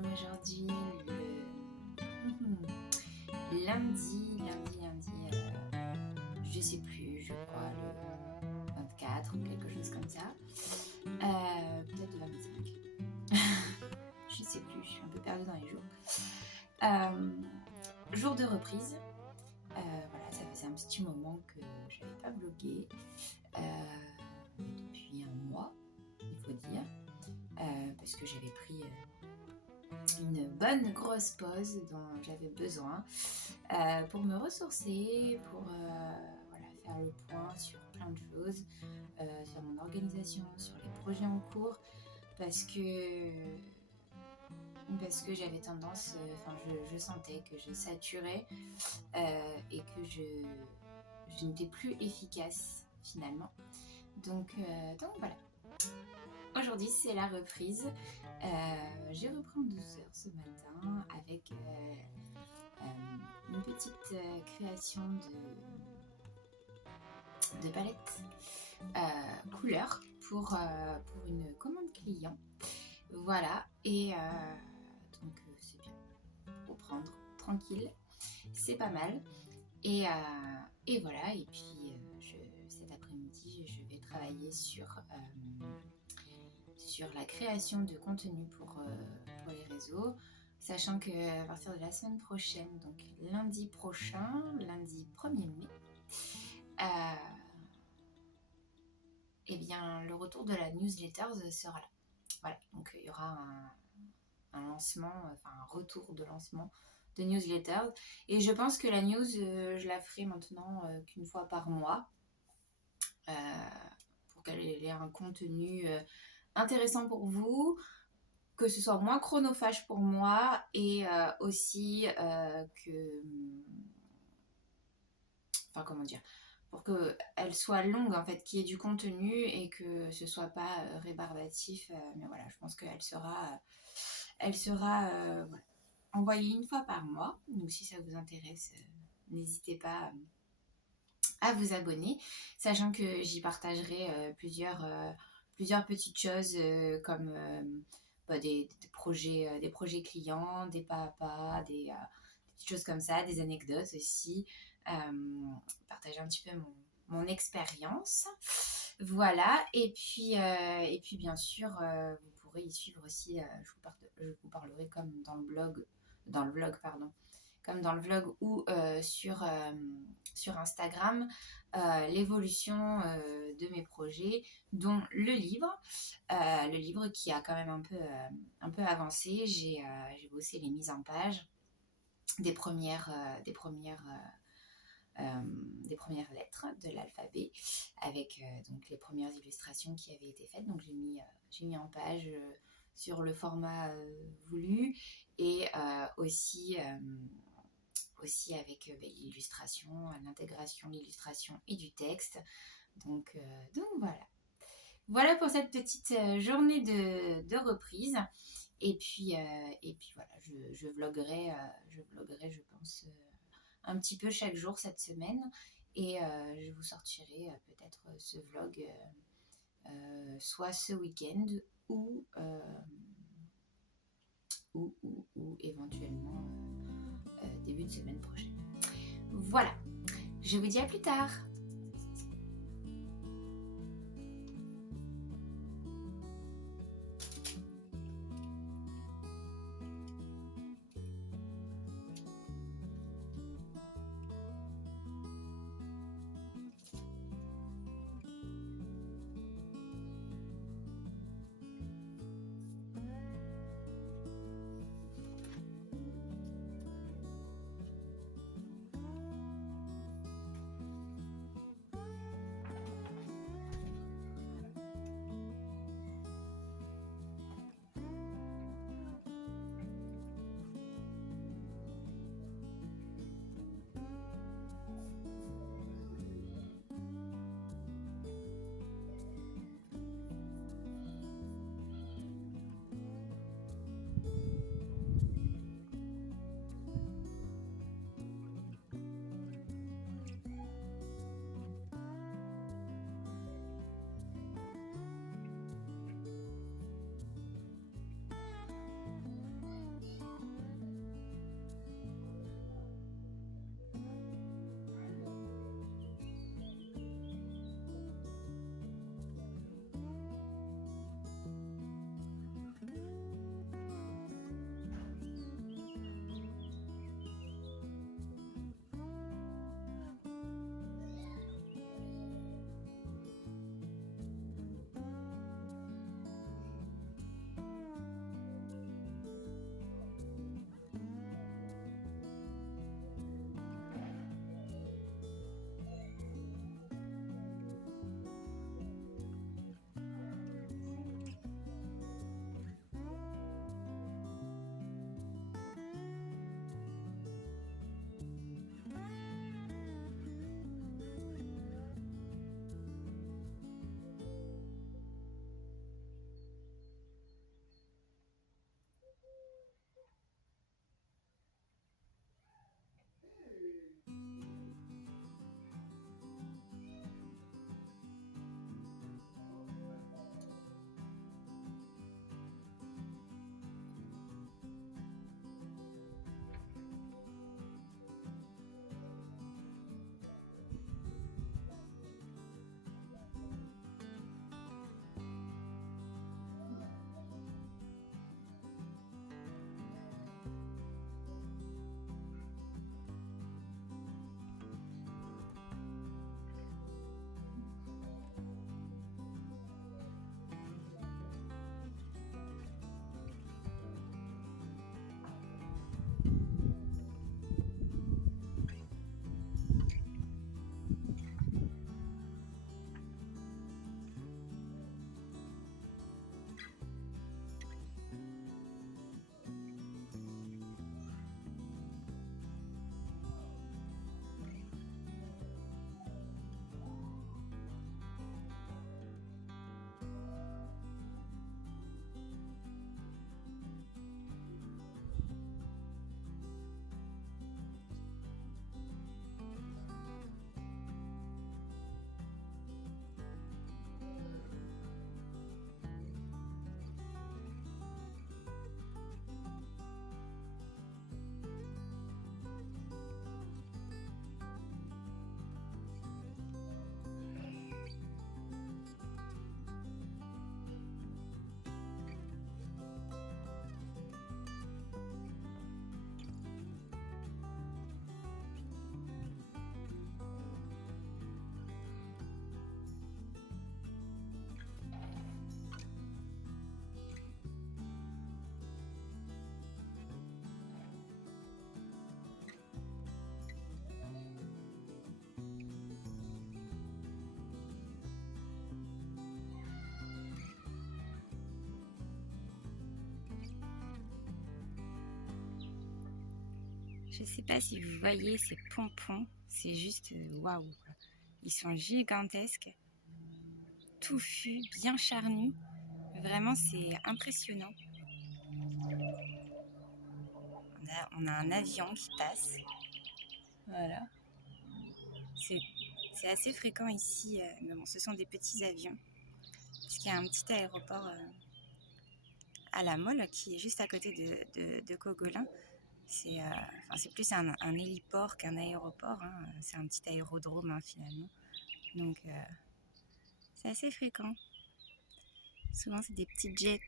sommes aujourd'hui le lundi, je sais plus, je crois le 24 ou quelque chose comme ça. Peut-être le 25. Je sais plus, je suis un peu perdue dans les jours. Jour de reprise. Voilà, ça faisait un petit moment que je n'avais pas vlogué depuis un mois, il faut dire, parce que j'avais pris une bonne grosse pause dont j'avais besoin pour me ressourcer, pour voilà, faire le point sur plein de choses, sur mon organisation, sur les projets en cours, parce que j'avais tendance, je sentais que je saturais et que je n'étais plus efficace finalement. Donc voilà. Aujourd'hui c'est la reprise. J'ai repris en douceur ce matin avec une petite création de palette couleur pour une commande client. Voilà, et donc c'est bien, reprendre tranquille, c'est pas mal. Et voilà, et puis cet après-midi, je vais travailler sur la création de contenu pour les réseaux, sachant qu'à partir de la semaine prochaine, donc lundi prochain, lundi 1er mai, eh bien, le retour de la newsletter sera là. Voilà, donc il y aura un lancement, enfin un retour de lancement de newsletter. Et je pense que la news, je la ferai maintenant qu'une fois par mois, pour qu'elle ait un contenu intéressant pour vous, que ce soit moins chronophage pour moi, et aussi que... Enfin, comment dire, pour qu'elle soit longue en fait, qu'il y ait du contenu et que ce soit pas rébarbatif, mais voilà, je pense qu'elle sera voilà, envoyée une fois par mois. Donc si ça vous intéresse, n'hésitez pas à vous abonner, sachant que j'y partagerai plusieurs petites choses comme des projets clients, des pas à pas, des petites choses comme ça, des anecdotes aussi, partager un petit peu mon expérience. Voilà, et puis bien sûr, vous pourrez y suivre aussi, je vous parlerai comme dans le vlog, comme dans le vlog ou sur Instagram, l'évolution de mes projets, dont le livre qui a quand même un peu avancé. J'ai bossé les mises en page des premières lettres de l'alphabet, avec donc les premières illustrations qui avaient été faites. Donc j'ai mis en page sur le format voulu, et aussi avec l'illustration, l'intégration de l'illustration et du texte. Donc voilà pour cette petite journée de reprise. Et puis voilà, je vloguerai, je pense, un petit peu chaque jour cette semaine, et je vous sortirai peut-être ce vlog soit ce week-end ou éventuellement début de semaine prochaine. Voilà, je vous dis à plus tard. Je sais pas si vous voyez ces pompons, c'est juste waouh. Ils sont gigantesques, touffus, bien charnus. Vraiment, c'est impressionnant. On a un avion qui passe. Voilà. C'est assez fréquent ici, mais bon, ce sont des petits avions. Parce qu'il y a un petit aéroport à La Mole qui est juste à côté de Cogolin. C'est plus un héliport qu'un aéroport, hein. C'est un petit aérodrome hein, finalement. Donc c'est assez fréquent. Souvent c'est des petits jets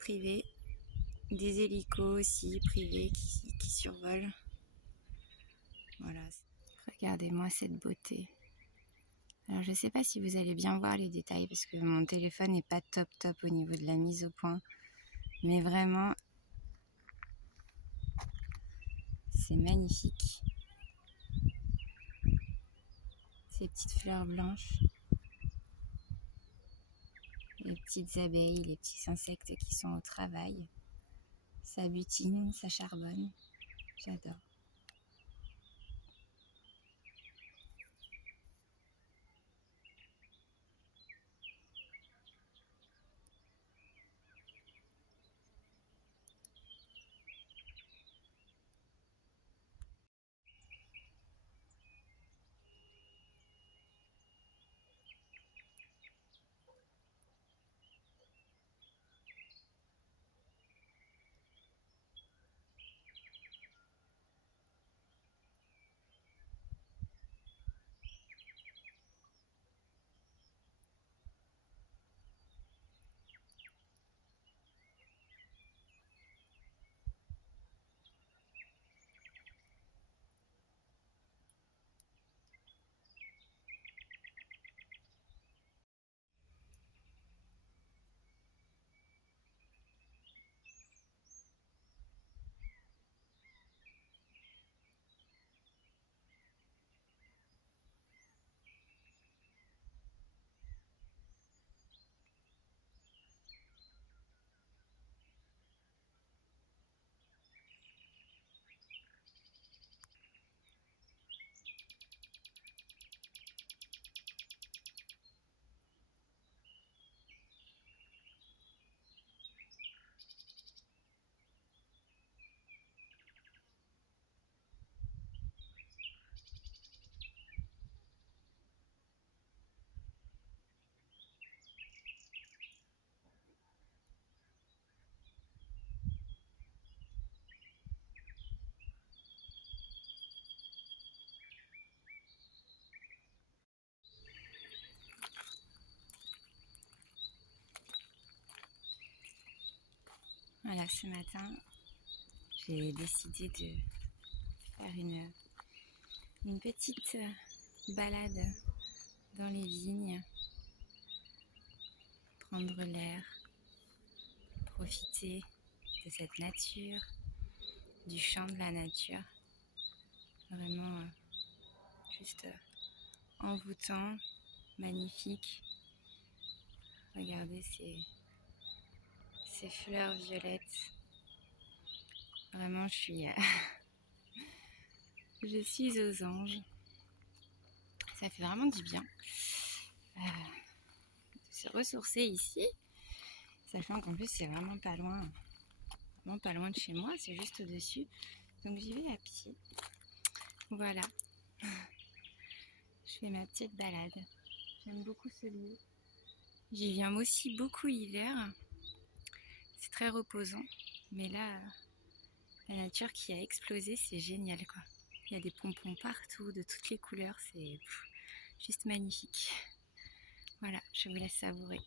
privés, des hélicos aussi privés qui survolent. Voilà. Regardez-moi cette beauté. Alors je sais pas si vous allez bien voir les détails parce que mon téléphone n'est pas top au niveau de la mise au point. Mais vraiment, c'est magnifique. Ces petites fleurs blanches, les petites abeilles, les petits insectes qui sont au travail. Ça butine, ça charbonne. J'adore. Voilà, ce matin, j'ai décidé de faire une petite balade dans les vignes, prendre l'air, profiter de cette nature, du chant de la nature. Vraiment juste envoûtant, magnifique. Regardez ces fleurs violettes. Vraiment, je suis aux anges. Ça fait vraiment du bien de se ressourcer ici, sachant qu'en plus c'est vraiment pas loin de chez moi, c'est juste au-dessus. Donc j'y vais à pied. Voilà, je fais ma petite balade. J'aime beaucoup ce lieu. J'y viens aussi beaucoup l'hiver. C'est très reposant. Mais là, la nature qui a explosé, c'est génial quoi. Il y a des pompons partout, de toutes les couleurs, c'est juste magnifique. Voilà, je vous laisse savourer.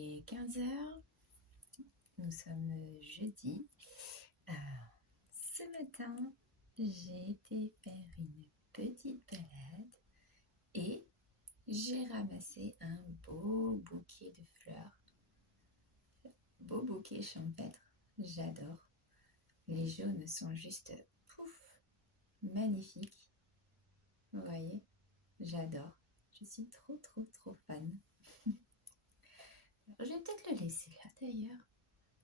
Il est 15 h, nous sommes jeudi. Ce matin, j'ai été faire une petite balade et j'ai ramassé un beau bouquet de fleurs, beau bouquet champêtre, j'adore. Les jaunes sont juste pouf, magnifiques. Vous voyez, j'adore. Je suis trop fan. Je vais peut-être le laisser là d'ailleurs.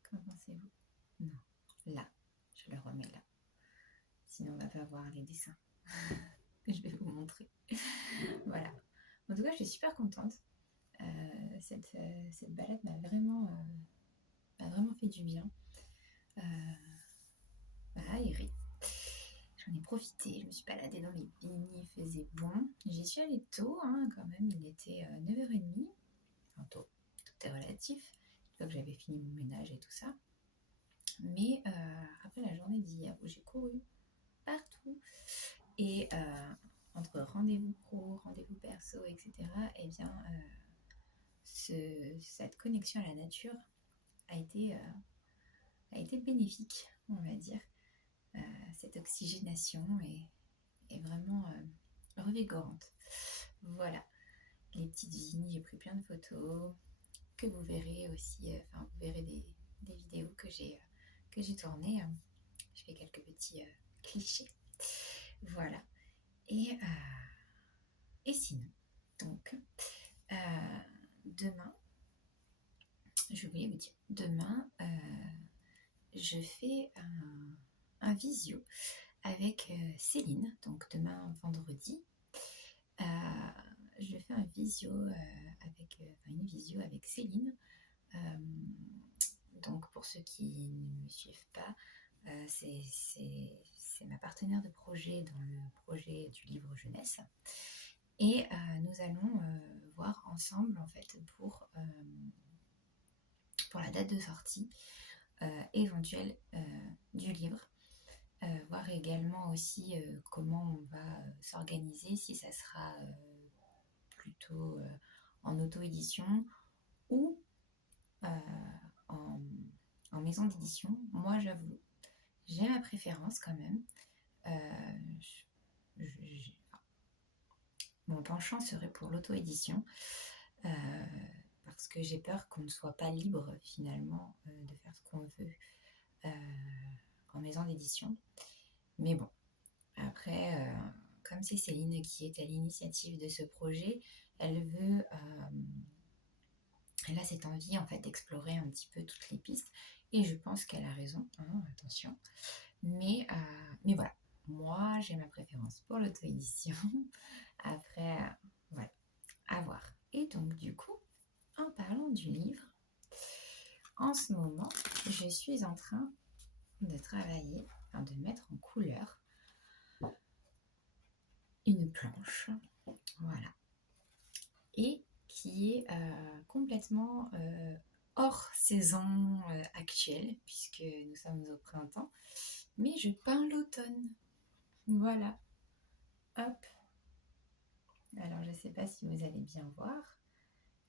Qu'en pensez-vous? Non, là, je le remets là. Sinon on va pas voir les dessins. Je vais vous montrer. Voilà. En tout cas, je suis super contente. Cette balade m'a vraiment fait du bien. Voilà, Eric. J'en ai profité, je me suis baladée dans les vignes, il faisait bon. J'y suis allée tôt, hein, quand même, il était 9h30. Enfin tôt, tout est relatif. Une fois que j'avais fini mon ménage et tout ça. Mais après la journée d'hier où j'ai couru partout et entre rendez-vous pro, rendez-vous perso, etc., eh bien, cette connexion à la nature a été bénéfique, on va dire. Cette oxygénation est vraiment revigorante. Voilà, les petites vignes, j'ai pris plein de photos que vous verrez aussi, vous verrez des vidéos que j'ai tournées. Je fais quelques petits clichés. Voilà. Et sinon, donc, demain, je voulais vous dire, demain, je fais un visio avec Céline, donc demain vendredi. Je fais une visio avec Céline. Donc pour ceux qui ne me suivent pas, c'est ma partenaire de projet dans le projet du livre jeunesse. Et nous allons voir ensemble en fait pour la date de sortie éventuelle du livre. Voir également aussi comment on va s'organiser, si ça sera plutôt en auto-édition ou en maison d'édition. Moi j'avoue, j'ai ma préférence quand même. Mon penchant serait pour l'auto-édition parce que j'ai peur qu'on ne soit pas libre finalement de faire ce qu'on veut en maison d'édition. Mais bon, après, comme c'est Céline qui est à l'initiative de ce projet, elle a cette envie en fait d'explorer un petit peu toutes les pistes et je pense qu'elle a raison, hein, attention. Mais voilà, moi j'ai ma préférence pour l'auto-édition. Après, voilà, à voir. Et donc du coup, en parlant du livre, en ce moment, je suis en train de travailler, de mettre en couleur une planche, voilà, et qui est complètement hors saison actuelle, puisque nous sommes au printemps, mais je peins l'automne, voilà, hop. Alors je ne sais pas si vous allez bien voir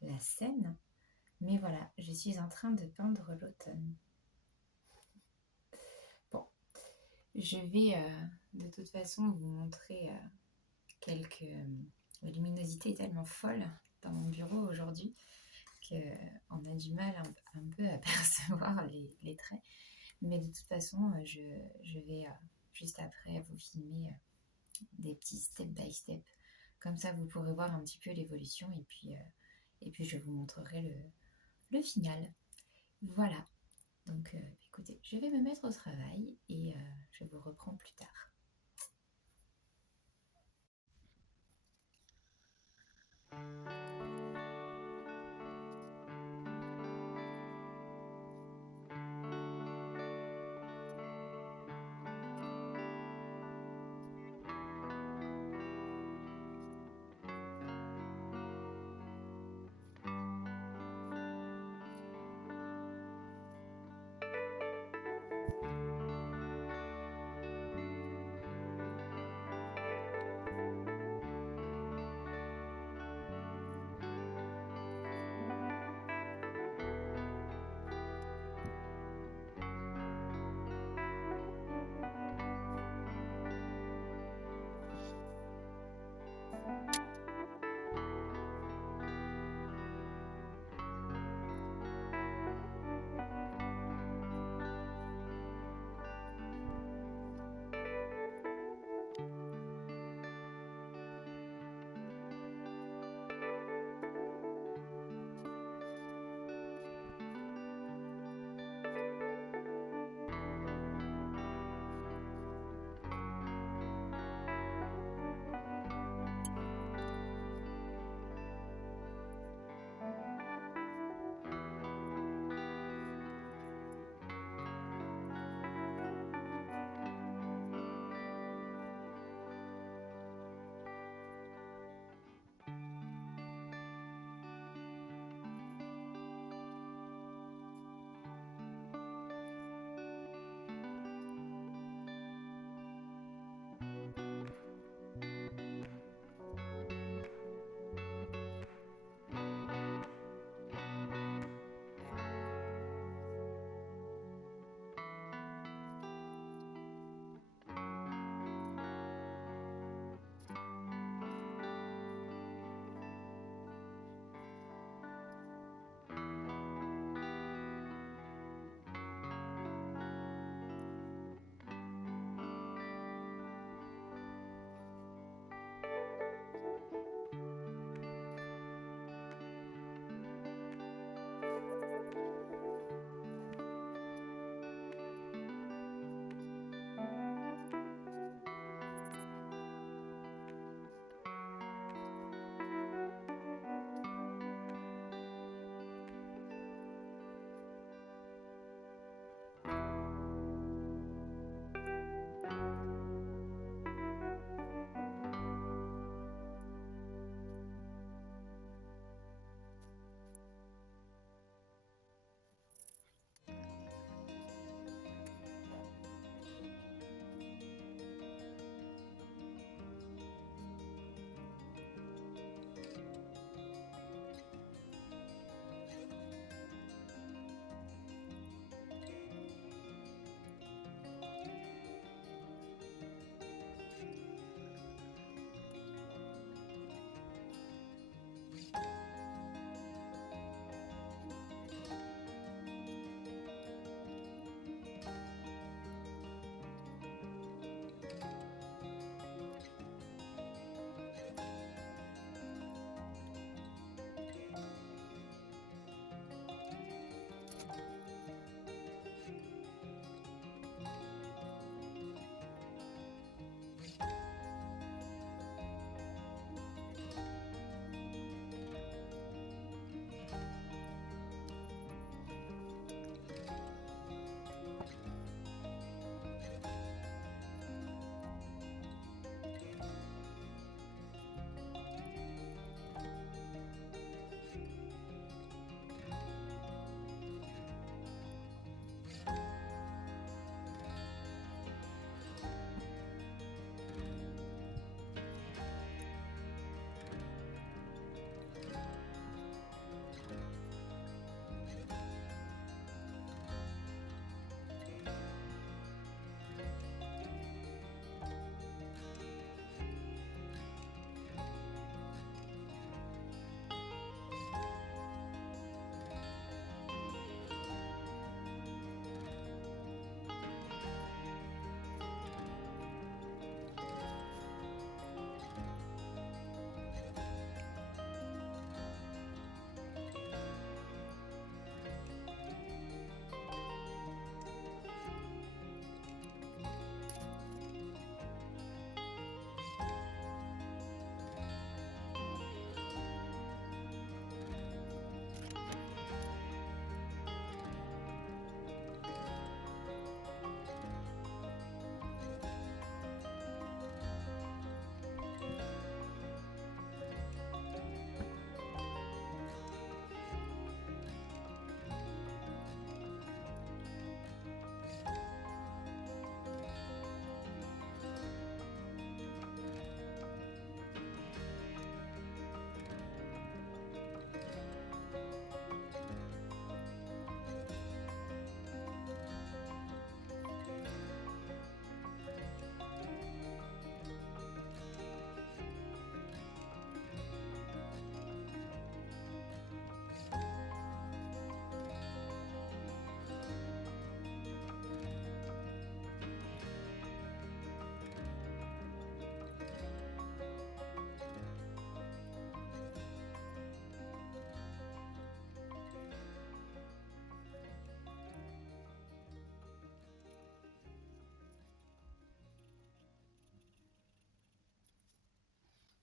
la scène, mais voilà, je suis en train de peindre l'automne. Bon, je vais de toute façon vous montrer quelques... La luminosité est tellement folle dans mon bureau aujourd'hui qu'on a du mal un peu à percevoir les traits. Mais de toute façon, je vais juste après vous filmer des petits step by step. Comme ça, vous pourrez voir un petit peu l'évolution et puis je vous montrerai le final. Voilà. Donc, écoutez, je vais me mettre au travail et je vous reprends plus tard.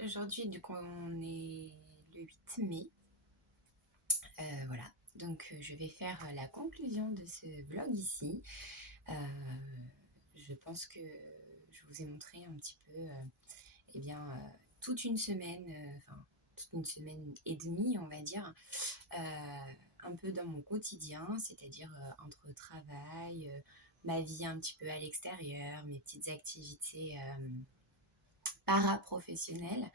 aujourd'hui, du coup, on est le 8 mai. Voilà, donc je vais faire la conclusion de ce vlog ici. Euh, je pense que je vous ai montré un petit peu, eh bien, toute une semaine, enfin, toute une semaine et demie, on va dire, un peu dans mon quotidien, c'est-à-dire entre travail, ma vie un petit peu à l'extérieur, mes petites activités para-professionnelles.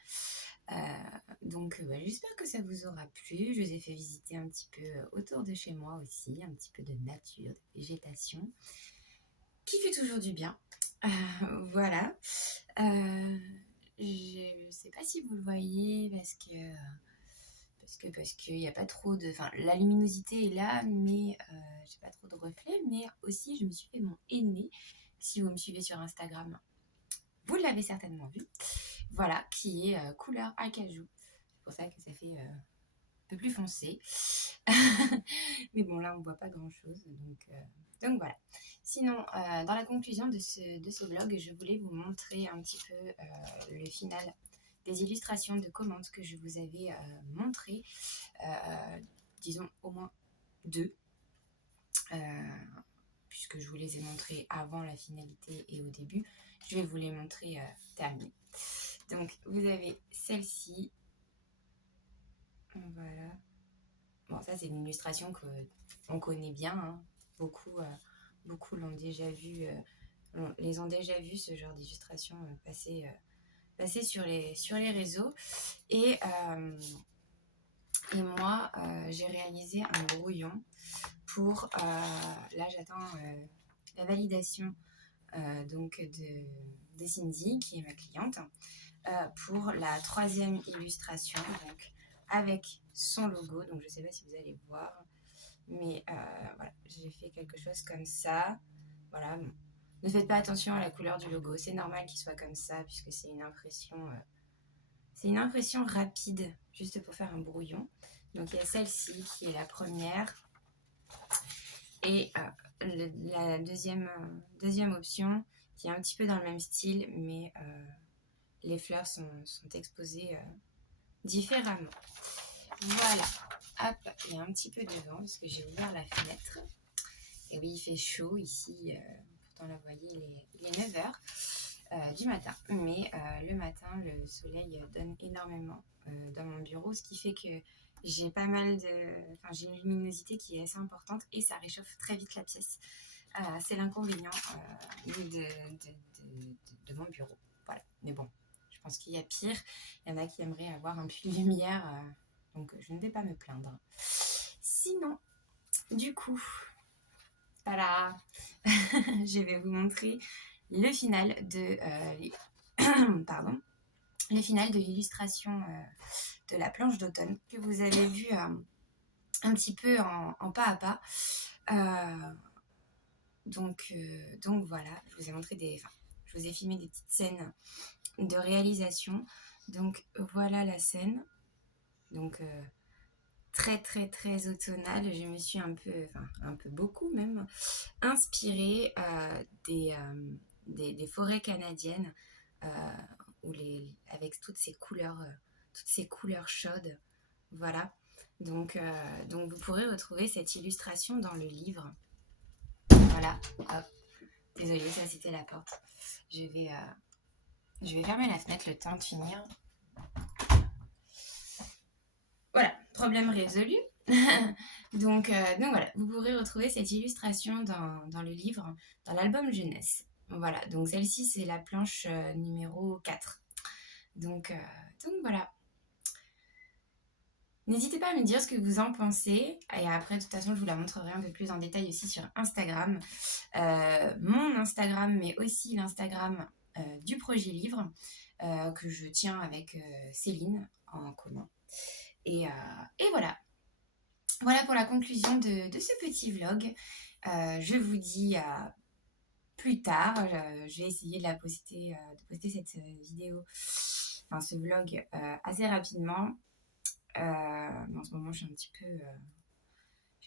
Donc j'espère que ça vous aura plu. Je vous ai fait visiter un petit peu autour de chez moi aussi, un petit peu de nature, de végétation, qui fait toujours du bien. Voilà. Je ne sais pas si vous le voyez parce qu'il n'y a pas trop de... Enfin, la luminosité est là, mais j'ai pas trop de reflets. Mais aussi, je me suis fait mon henné. Si vous me suivez sur Instagram, vous l'avez certainement vu. Voilà, qui est couleur acajou. C'est pour ça que ça fait un peu plus foncé. Mais bon, là, on ne voit pas grand-chose. Donc voilà. Sinon, dans la conclusion de ce vlog, je voulais vous montrer un petit peu le final des illustrations de commandes que je vous avais montrées. Disons au moins 2. Puisque je vous les ai montrées avant la finalité et au début. Je vais vous les montrer terminées. Donc, vous avez celle-ci. Voilà. Bon, ça, c'est une illustration qu'on connaît bien. Hein. Beaucoup l'ont déjà vu, les ont déjà vu, ce genre d'illustration passer sur les réseaux. Et moi, j'ai réalisé un brouillon pour... là, j'attends la validation donc de Cindy, qui est ma cliente, pour la 3e illustration, donc avec son logo. Donc je ne sais pas si vous allez voir, mais voilà, j'ai fait quelque chose comme ça. Voilà, bon. Ne faites pas attention à la couleur du logo, c'est normal qu'il soit comme ça puisque c'est une impression rapide, juste pour faire un brouillon. Donc il y a celle-ci qui est la première, et la deuxième option qui est un petit peu dans le même style, mais les fleurs sont exposées différemment. Voilà, hop, il y a un petit peu de vent parce que j'ai ouvert la fenêtre. Et oui, il fait chaud ici, pourtant là, vous voyez, il est 9h du matin. Mais le matin, le soleil donne énormément dans mon bureau, ce qui fait que j'ai pas mal de... Enfin, j'ai une luminosité qui est assez importante et ça réchauffe très vite la pièce. C'est l'inconvénient de mon bureau. Voilà, mais bon, je pense qu'il y a pire. Il y en a qui aimeraient avoir un peu de lumière, donc je ne vais pas me plaindre. Sinon, du coup, voilà, je vais vous montrer le final de pardon, le final de l'illustration de la planche d'automne que vous avez vu un petit peu en pas à pas. Donc voilà, je vous ai montré je vous ai filmé des petites scènes de réalisation. Donc voilà la scène. Donc très très très automnale. Je me suis un peu beaucoup même, inspirée des forêts canadiennes avec toutes ces couleurs chaudes. Voilà. Donc vous pourrez retrouver cette illustration dans le livre. Voilà. Hop. Désolée, ça c'était la porte. Je vais fermer la fenêtre le temps de finir. Voilà, problème résolu. donc voilà, vous pourrez retrouver cette illustration dans le livre, dans l'album jeunesse. Voilà, donc celle-ci c'est la planche numéro 4. Donc voilà. N'hésitez pas à me dire ce que vous en pensez. Et après, de toute façon, je vous la montrerai un peu plus en détail aussi sur Instagram. Mon Instagram, mais aussi l'Instagram du projet livre que je tiens avec Céline en commun. Et voilà. Voilà pour la conclusion de ce petit vlog. Je vous dis à plus tard. Je vais essayer de poster cette vidéo, enfin ce vlog assez rapidement. Mais en ce moment, je suis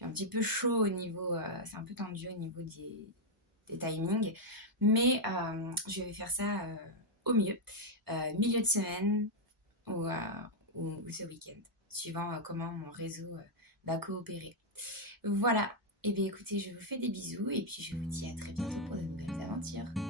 un petit peu chaud au niveau, c'est un peu tendu au niveau des timings, mais je vais faire ça au mieux. Milieu de semaine, ou, ou ce week-end, suivant comment mon réseau va coopérer. Voilà. Et bien écoutez, je vous fais des bisous et puis je vous dis à très bientôt pour de nouvelles aventures.